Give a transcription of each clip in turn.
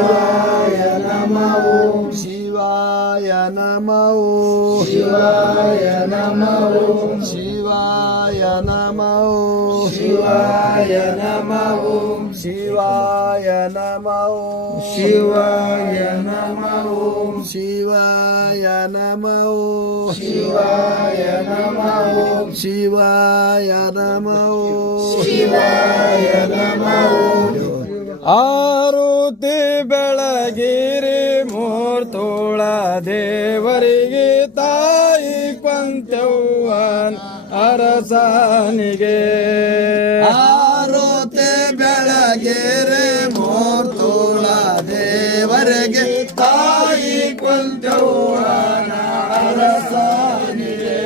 ಶಿವಾಯ ನಮಃ ಓಂ ಶಿವಾಯ ನಮಃ ಶಿವಾಯ ನಮಃ ಓಂ ಶಿವಾಯ ನಮಃ ಶಿವಾಯ ನಮಃ ಓಂ ಶಿವಾಯ ನಮಃ ಶಿವಾಯ ನಮಃ ಓಂ ಶಿವಾಯ ನಮಃ ಶಿವಾಯ ನಮಃ ಓಂ ಶಿವಾಯ ನಮಃ ಶಿವಾಯ ನಮಃ ಓಂ ಆರುತಿ ಬೆಳಗಿರಿ ಮೂರ್ತೋಳ ದೇವರಿಗೆ ತಾಯಿ ಕೊಂತೆವ್ವನ ಅರಸನಿಗೆ ಆರುತಿ ಬೆಳಗಿರಿ ಮೂರ್ತೋಳ ದೇವರಿಗೆ ತಾಯಿ ಕೊಂತೆವ್ವನ ಅರಸನಿಗೆ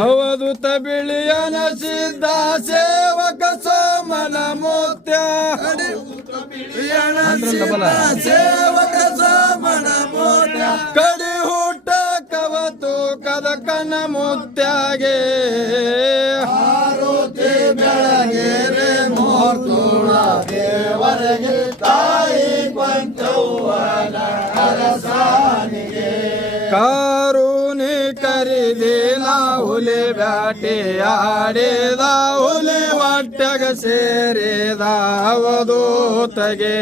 ಅವಧೂತ ಬಿಳಿಯನ ಸಿದ್ಧ ಸೇವಕ ಸೋಮನ ಮುತ್ಯ ಸೇವಕ ಸೋಮನ ಮುತ್ಯ ಕಡಿ ಹುಟ್ಟ ಕವತು ಕದಕನ ಮುತ್ಯಾಗೆ ಆರುತಿ ಬೆಳಗೆರೆ ಮೂರ್ತೋಳ ದೇವರಿಗೆ ತಾಯಿ ಕೊಂತೆವ್ವನ ಅರಸನಿಗೆ ಕಾರುಣಿ ಕರಿದಿನ ಹುಲಿ ಬ್ಯಾಟಿ ಆಡಿದ ಹುಲಿ ಹೊಟ್ಟೆಗ ಸೇರಿದ ಅವಧೂತಗೆ